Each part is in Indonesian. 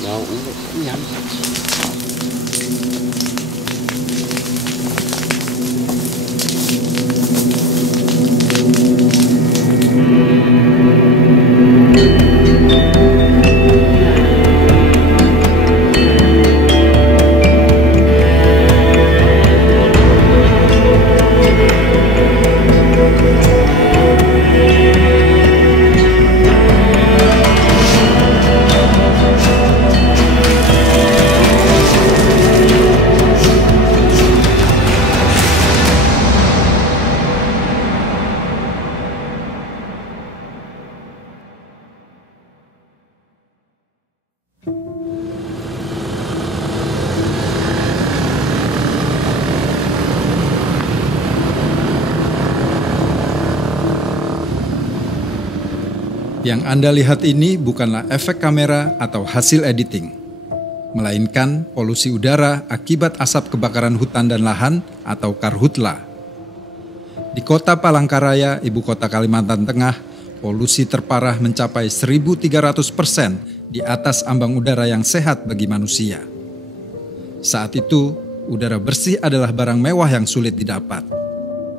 Ngon cũng nhanh. Yang Anda lihat ini bukanlah efek kamera atau hasil editing, melainkan polusi udara akibat asap kebakaran hutan dan lahan atau karhutla. Di kota Palangkaraya, ibu kota Kalimantan Tengah, polusi terparah mencapai 1.300% di atas ambang udara yang sehat bagi manusia. Saat itu, udara bersih adalah barang mewah yang sulit didapat.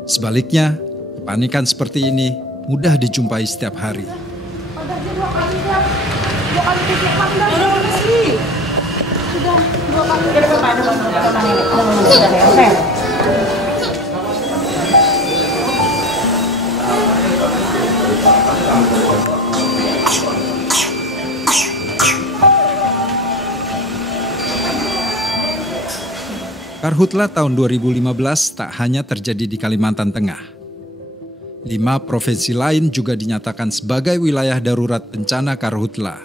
Sebaliknya, kepanikan seperti ini mudah dijumpai setiap hari. Karhutla tahun 2015 tak hanya terjadi di Kalimantan Tengah. 5 provinsi lain juga dinyatakan sebagai wilayah darurat bencana karhutla.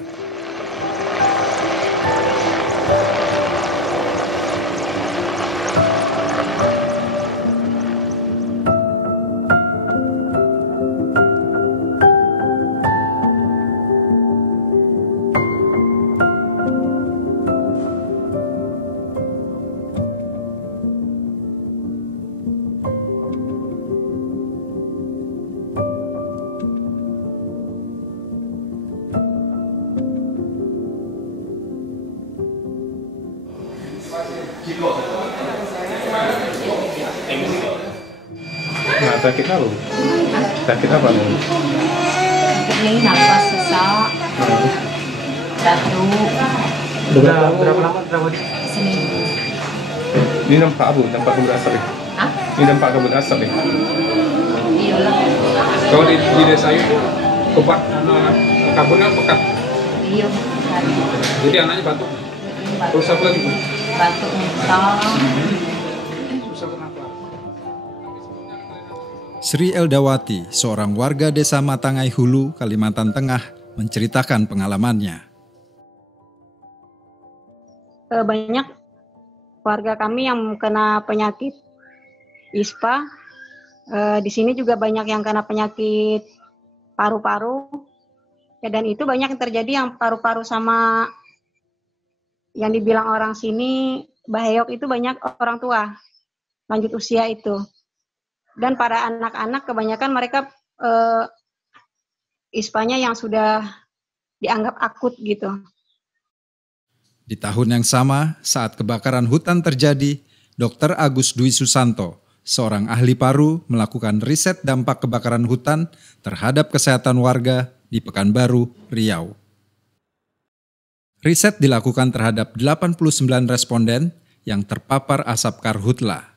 Nah, sakit apa? Sakit apa? Ini nafas sesak, batuk. Berapa lama? Seminggu. Ini nampak apa? Nampak kabut asap ya? Hah? Ini nampak kabut asap ya? Iyalah. Kalau di desa itu obat kabutnya pekat. Iya. Jadi anaknya batuk. Terus apa lagi? Batuk muntah. Sri Eldawati, seorang warga desa Matangai Hulu, Kalimantan Tengah, menceritakan pengalamannya. Banyak warga kami yang kena penyakit ISPA. Di sini juga banyak yang kena penyakit paru-paru. Ya, dan itu banyak yang terjadi yang paru-paru sama yang dibilang orang sini bahayok itu banyak orang tua lanjut usia itu. Dan para anak-anak kebanyakan mereka ISPA-nya yang sudah dianggap akut gitu. Di tahun yang sama, saat kebakaran hutan terjadi, Dr. Agus Dwi Susanto, seorang ahli paru, melakukan riset dampak kebakaran hutan terhadap kesehatan warga di Pekanbaru, Riau. Riset dilakukan terhadap 89 responden yang terpapar asap karhutla.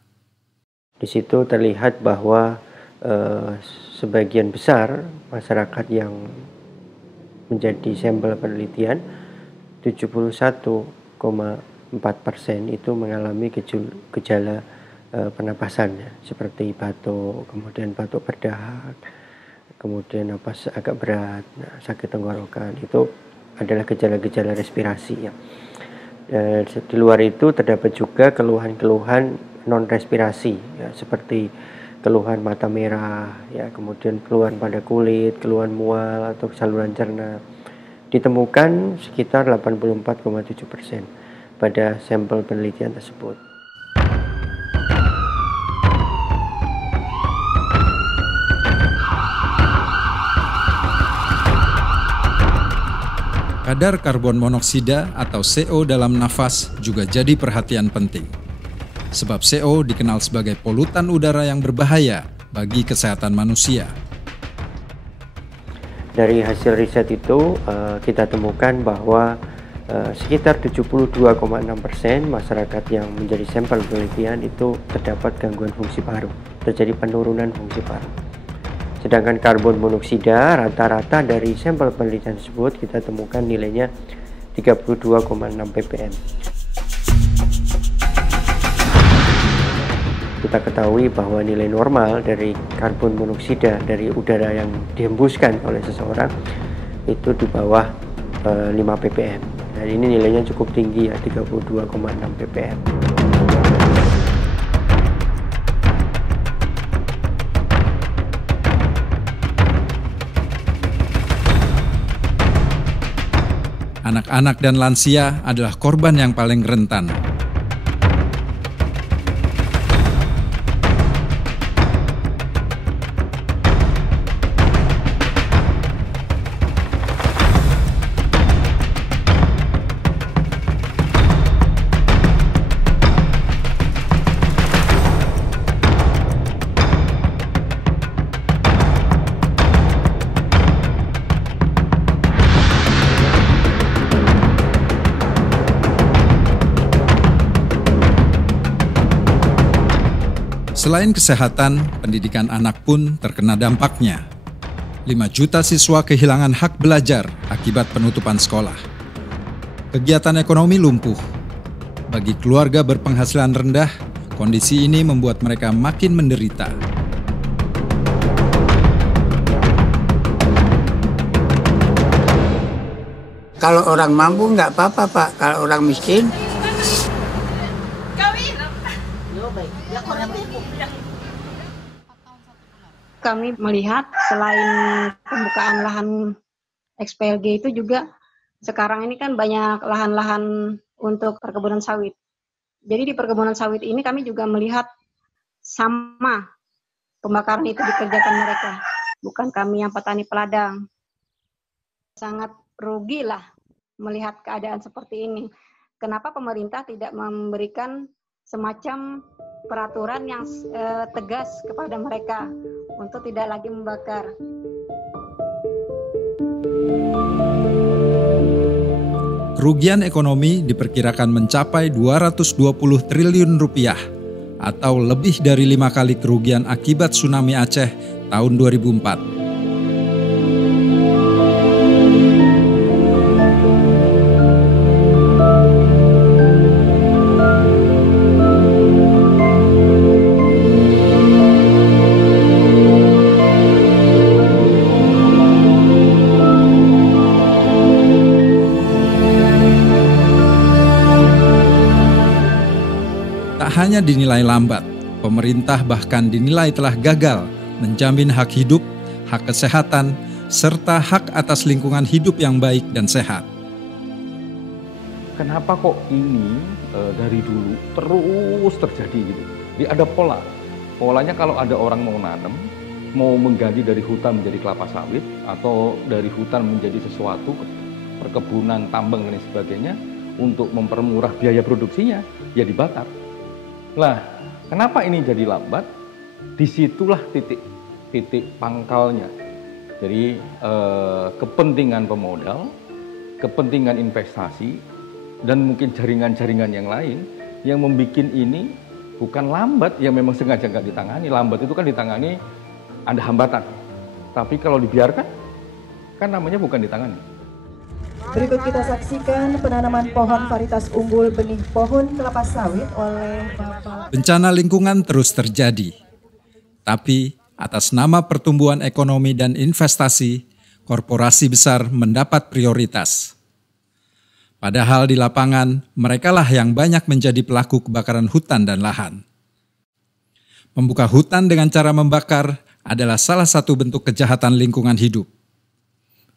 Di situ terlihat bahwa sebagian besar masyarakat yang menjadi sampel penelitian 71,4% itu mengalami gejala pernapasan seperti batuk, kemudian batuk berdahak, kemudian napas agak berat, sakit tenggorokan, itu adalah gejala-gejala respirasi ya. Di luar itu terdapat juga keluhan-keluhan non respirasi ya, seperti keluhan mata merah ya, kemudian keluhan pada kulit, keluhan mual atau saluran cerna. Ditemukan sekitar 84,7% pada sampel penelitian tersebut. Kadar karbon monoksida atau CO dalam nafas juga jadi perhatian penting. Sebab CO dikenal sebagai polutan udara yang berbahaya bagi kesehatan manusia. Dari hasil riset itu kita temukan bahwa sekitar 72,6% masyarakat yang menjadi sampel penelitian itu terdapat gangguan fungsi paru, terjadi penurunan fungsi paru. Sedangkan karbon monoksida rata-rata dari sampel penelitian tersebut kita temukan nilainya 32,6 ppm. Kita ketahui bahwa nilai normal dari karbon monoksida dari udara yang dihembuskan oleh seseorang itu di bawah 5 ppm. Dan ini nilainya cukup tinggi ya, 32,6 ppm. Anak-anak dan lansia adalah korban yang paling rentan. Selain kesehatan, pendidikan anak pun terkena dampaknya. 5 juta siswa kehilangan hak belajar akibat penutupan sekolah. Kegiatan ekonomi lumpuh. Bagi keluarga berpenghasilan rendah, kondisi ini membuat mereka makin menderita. Kalau orang mampu nggak apa-apa, Pak. Kalau orang miskin, kami melihat selain pembukaan lahan XPLG itu juga sekarang ini kan banyak lahan-lahan untuk perkebunan sawit. Jadi di perkebunan sawit ini kami juga melihat sama pembakaran itu dikerjakan mereka, bukan kami yang petani peladang. Sangat rugi lah melihat keadaan seperti ini. Kenapa pemerintah tidak memberikan semacam peraturan yang tegas kepada mereka untuk tidak lagi membakar. Kerugian ekonomi diperkirakan mencapai 220 triliun rupiah atau lebih dari 5 kali kerugian akibat tsunami Aceh tahun 2004. Hanya dinilai lambat, pemerintah bahkan dinilai telah gagal menjamin hak hidup, hak kesehatan, serta hak atas lingkungan hidup yang baik dan sehat. Kenapa kok ini dari dulu terus terjadi gitu? Jadi ada pola. Polanya kalau ada orang mau nanam, mau mengganti dari hutan menjadi kelapa sawit, atau dari hutan menjadi sesuatu, perkebunan, tambang, dan sebagainya, untuk mempermurah biaya produksinya, ya dibakar. Lah, kenapa ini jadi lambat? Disitulah titik pangkalnya. Jadi kepentingan pemodal, kepentingan investasi, dan mungkin jaringan-jaringan yang lain yang membuat ini bukan lambat yang memang sengaja nggak ditangani. Lambat itu kan ditangani ada hambatan. Tapi kalau dibiarkan, kan namanya bukan ditangani. Berikut kita saksikan penanaman pohon varietas unggul benih pohon kelapa sawit oleh Bapak. Bencana lingkungan terus terjadi. Tapi atas nama pertumbuhan ekonomi dan investasi, korporasi besar mendapat prioritas. Padahal di lapangan, merekalah yang banyak menjadi pelaku kebakaran hutan dan lahan. Membuka hutan dengan cara membakar adalah salah satu bentuk kejahatan lingkungan hidup.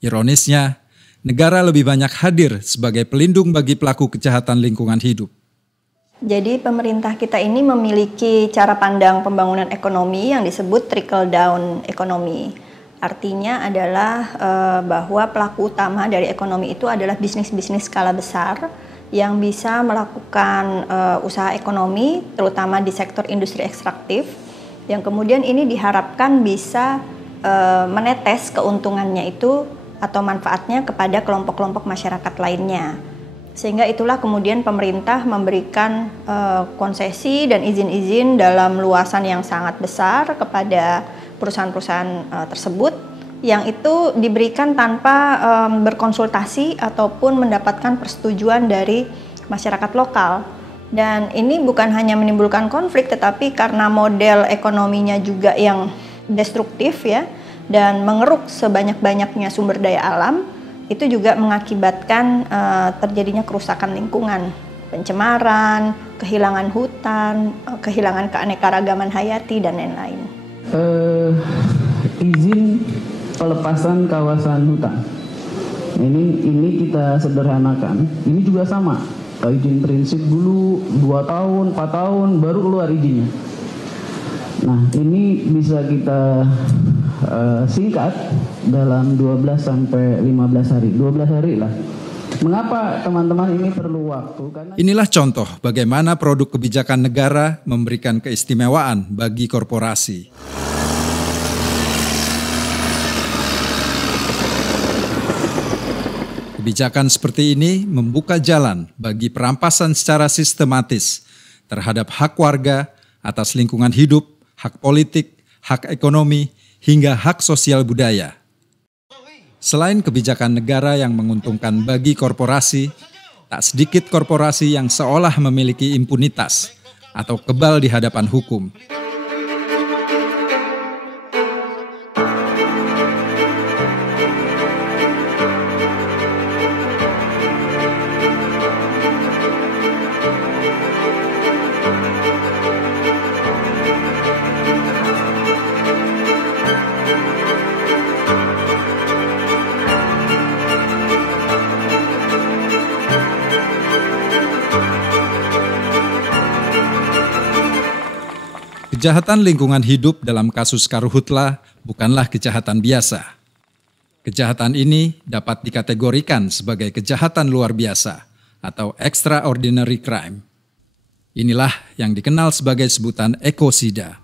Ironisnya, negara lebih banyak hadir sebagai pelindung bagi pelaku kejahatan lingkungan hidup. Jadi pemerintah kita ini memiliki cara pandang pembangunan ekonomi yang disebut trickle down ekonomi. Artinya adalah bahwa pelaku utama dari ekonomi itu adalah bisnis-bisnis skala besar yang bisa melakukan usaha ekonomi, terutama di sektor industri ekstraktif, yang kemudian ini diharapkan bisa menetes keuntungannya itu atau manfaatnya kepada kelompok-kelompok masyarakat lainnya. Sehingga itulah kemudian pemerintah memberikan konsesi dan izin-izin dalam luasan yang sangat besar kepada perusahaan-perusahaan tersebut, yang itu diberikan tanpa berkonsultasi ataupun mendapatkan persetujuan dari masyarakat lokal. Dan ini bukan hanya menimbulkan konflik, tetapi karena model ekonominya juga yang destruktif ya, dan mengeruk sebanyak-banyaknya sumber daya alam, itu juga mengakibatkan terjadinya kerusakan lingkungan, pencemaran, kehilangan hutan, kehilangan keanekaragaman hayati, dan lain-lain. Izin pelepasan kawasan hutan. Ini kita sederhanakan. Ini juga sama. Izin prinsip dulu 2 tahun, 4 tahun baru keluar izinnya. Nah, ini bisa kita singkat dalam 12 sampai 15 hari. 12 hari lah. Mengapa teman-teman ini perlu waktu? Karena inilah contoh bagaimana produk kebijakan negara memberikan keistimewaan bagi korporasi. Kebijakan seperti ini membuka jalan bagi perampasan secara sistematis terhadap hak warga atas lingkungan hidup, hak politik, hak ekonomi, hingga hak sosial budaya. Selain kebijakan negara yang menguntungkan bagi korporasi, tak sedikit korporasi yang seolah memiliki impunitas atau kebal di hadapan hukum. Kejahatan lingkungan hidup dalam kasus Karhutla bukanlah kejahatan biasa. Kejahatan ini dapat dikategorikan sebagai kejahatan luar biasa atau extraordinary crime. Inilah yang dikenal sebagai sebutan ekosida.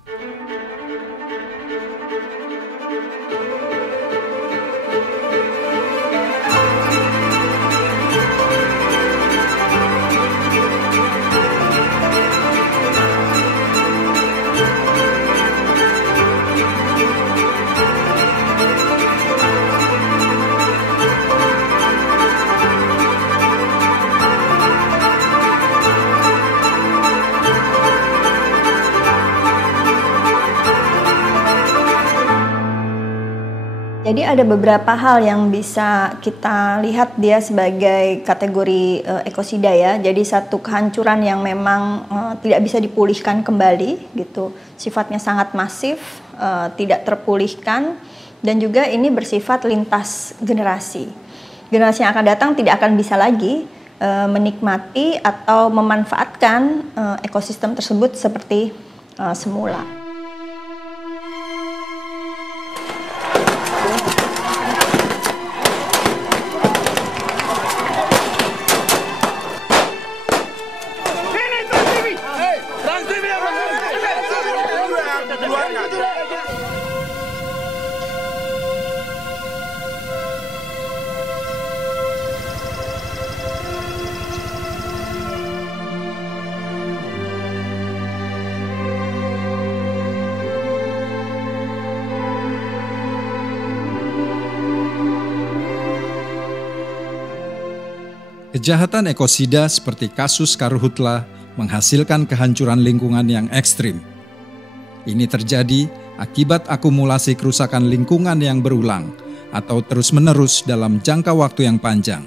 Jadi ada beberapa hal yang bisa kita lihat dia sebagai kategori ekosida ya. Jadi satu kehancuran yang memang tidak bisa dipulihkan kembali gitu. Sifatnya sangat masif, tidak terpulihkan, dan juga ini bersifat lintas generasi. Generasi yang akan datang tidak akan bisa lagi menikmati atau memanfaatkan ekosistem tersebut seperti semula. Kejahatan ekosida seperti kasus Karhutla menghasilkan kehancuran lingkungan yang ekstrim. Ini terjadi akibat akumulasi kerusakan lingkungan yang berulang atau terus-menerus dalam jangka waktu yang panjang.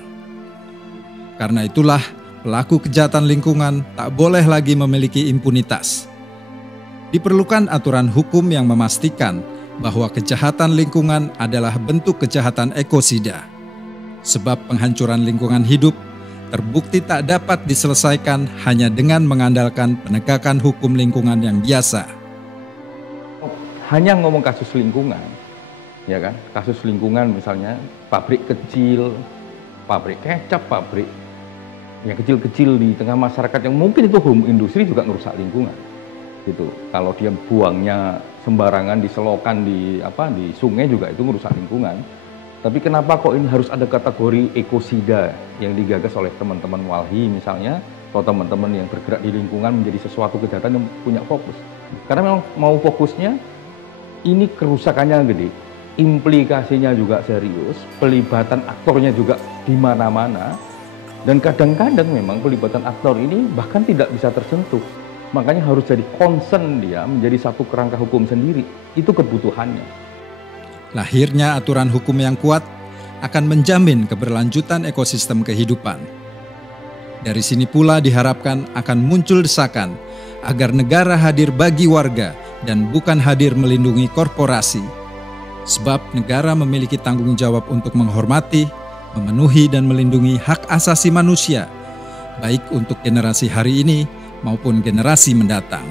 Karena itulah, pelaku kejahatan lingkungan tak boleh lagi memiliki impunitas. Diperlukan aturan hukum yang memastikan bahwa kejahatan lingkungan adalah bentuk kejahatan ekosida. Sebab penghancuran lingkungan hidup terbukti tak dapat diselesaikan hanya dengan mengandalkan penegakan hukum lingkungan yang biasa. Hanya ngomong kasus lingkungan, ya kan? Kasus lingkungan misalnya, pabrik kecil, pabrik kecap, pabrik yang kecil-kecil di tengah masyarakat yang mungkin itu home industri juga ngerusak lingkungan. Gitu. Kalau dia buangnya sembarangan di selokan di sungai juga itu merusak lingkungan. Tapi kenapa kok ini harus ada kategori ekosida yang digagas oleh teman-teman Walhi misalnya, atau teman-teman yang bergerak di lingkungan menjadi sesuatu kejahatan yang punya fokus. Karena memang mau fokusnya, ini kerusakannya gede, implikasinya juga serius, pelibatan aktornya juga di mana-mana, dan kadang-kadang memang pelibatan aktor ini bahkan tidak bisa tersentuh. Makanya harus jadi concern dia menjadi satu kerangka hukum sendiri. Itu kebutuhannya. Lahirnya aturan hukum yang kuat akan menjamin keberlanjutan ekosistem kehidupan. Dari sini pula diharapkan akan muncul desakan agar negara hadir bagi warga dan bukan hadir melindungi korporasi. Sebab negara memiliki tanggung jawab untuk menghormati, memenuhi dan melindungi hak asasi manusia, baik untuk generasi hari ini maupun generasi mendatang.